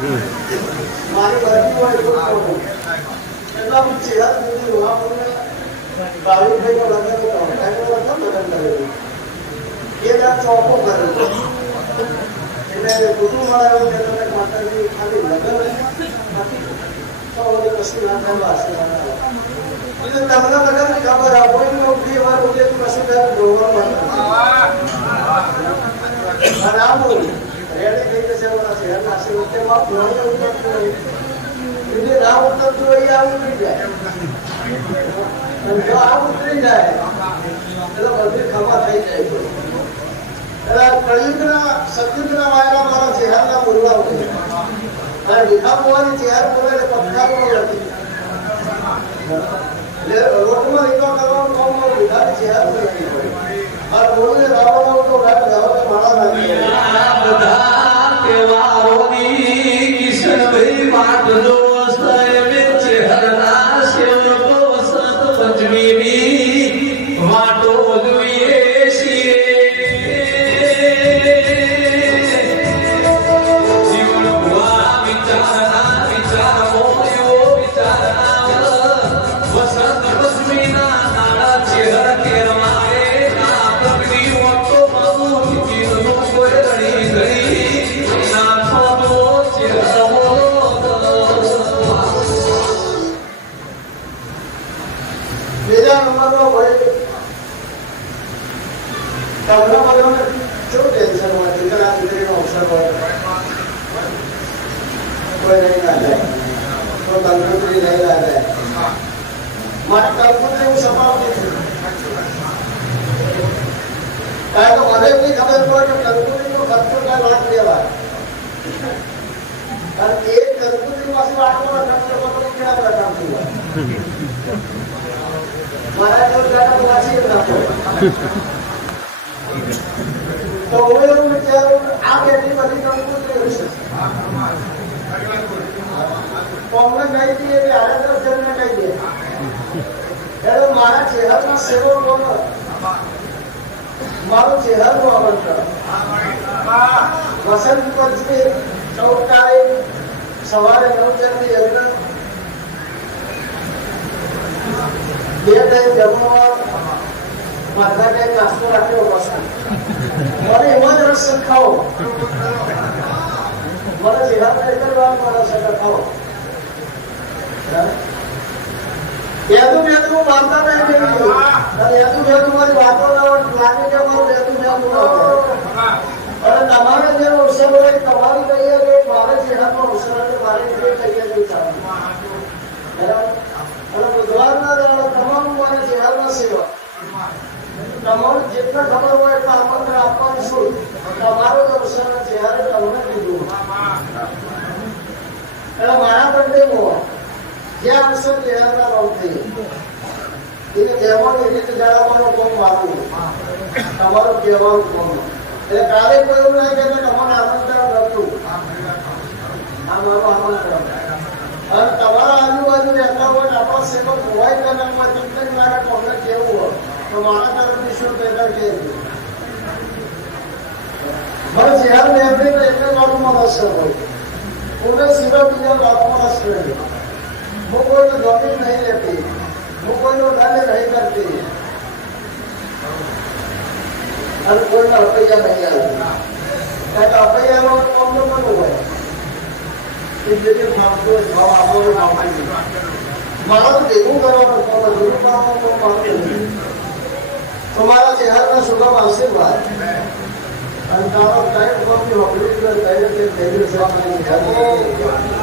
મારી બધી હોય એટલા હું ચેહરા સુધી જોવા મને ભાવિકભાઈનો લગ્ન હતો લગ્ન કરેલું એ ત્યાં ચોપો કરેલો એટલે કુટુંબ વાળા એવું કહેતા માતાજી ખાલી લગ્ન નથી તો કશું ના થાય તમને લગ્નની ખબર આપો ઉઠી વાર ઉઠે તું કશું થાય જોવાનું અને આમ રેડી થઈ જશે શહેરના આશીર્વાદ એટલે ના ઉતરતું હોય આ ઉતરી જાય જો આ ઉતરી જાય એટલે બધી ખબર થઈ જાય કળિયુગના સતયુગના વાયરા મારા ચહેરાના બોલવા હોય અને ભીખા પોવાની ચહેર બોલે એટલે પથ્થારો નથી એટલે રોટમાં રીવા કરવાનું કામ ભીખાની ચહેર નથી અને બોલીને રાવણ તો રાત રહેવા મારા નાખી બધા કેવારોની કિશનભાઈ માટલો સાહેબે ચહેરના સેવકો વસંત પંચમીની વાટો જોઈએ છીએ જીવન ભુવા વિચારના વિચાર મોયો વિચારના વસંત પંચમીના નાના ચહેર કેરમારે ના પ્રગટી વખતો મારું જીવનો કોઈ રડી ગઈ નાથો તો ચહેરો બીજા નંબરનો ભાઈ તમને બધાને શું ટેન્શન હોય દીકરા દીકરીનો અવસર હોય કોઈ નહીં ના જાય તો કંકોત્રી નહીં ના જાય મારે કંકોત્રી હું સમાવતી છું કારણ કે મને એવી ખબર પડે કે કંકોત્રીનો ખર્ચો કાંઈ લાખ લેવા અને એ કંકોત્રી પાસે આટલો ખર્ચો કરવો કેવા પ્રકારથી હોય મારા તો જાતા વાંચી નાખો તો હું એવું વિચારું આ કેટલી બધી કંકોત્રી હશે કોમને કહી દઈએ કે આડત્રીસ જણને કહી દે એટલે મારા ચહેરાના સેવકો મારું ચહેરાનું આમંત્રણ વસંત પંચમી 14 તારીખ સવારે 9 વાગ્યાથી યજ્ઞ બે ટાઈમ જમવા માથા ટાઈમ નાસ્તો રાખ્યો પસંદ મને એમાં જ રસ ખાઓ મને ચહેરા કરવા મારા સગા ખાઓ યાદું માનતા નહીં યાદું મારી વાતો લાગે કે મારું યાદું અને તમારે જે અવસર હોય તમારી કહીએ કે મારે ચહેરાનો અવસર હોય મારે જે કહીએ તે બરાબર અને બુધવારના તમામ મારે ચહેરાના સેવા તમારું જેટલા ખબર હોય એટલા આમંત્રણ આપવાનું છું તમારો જ અવસર ચહેરે તમને કીધું એટલે મારા બર્થડેમાં જે અવસર ચહેરાના રમતી એને કહેવાનું એ રીતે જાણવાનું કોમ મારું તમારું કહેવાનું કોમ એટલે કાલે કોઈ એવું ના કે તમારે આમંત્રણ નતું આ મારું આમંત્રણ અને તમારા આજુબાજુ રહેતા હોય આપણા સેવક હોય કે ના હોય તમને મારા કોમને કેવું હોય તો મારા તરફથી શું પેદા કે મને ચહેર મેળવી તો એટલે મારું અસર હોય કોને સિવાય બીજા વાતમાં અસર હું કોઈનો જમીન નહીં લેતી હું કોઈનો કાર્ય નહીં કરતી અને કોઈના અપૈયા નહીં આવતી કારણ કે અપૈયાનો કોમનો પણ હોય એ જેથી માગતો હોય ભાવ આપો હોય માગતી મારા તો ભેગું કરવાનું કોમ જરૂર કરવાનું કોમ માગતું તો મારા ચહેરાના શુભમ આશીર્વાદ અને તારો ટાઈમ કોમની હોકડી ધૈર્ય સેવા કરી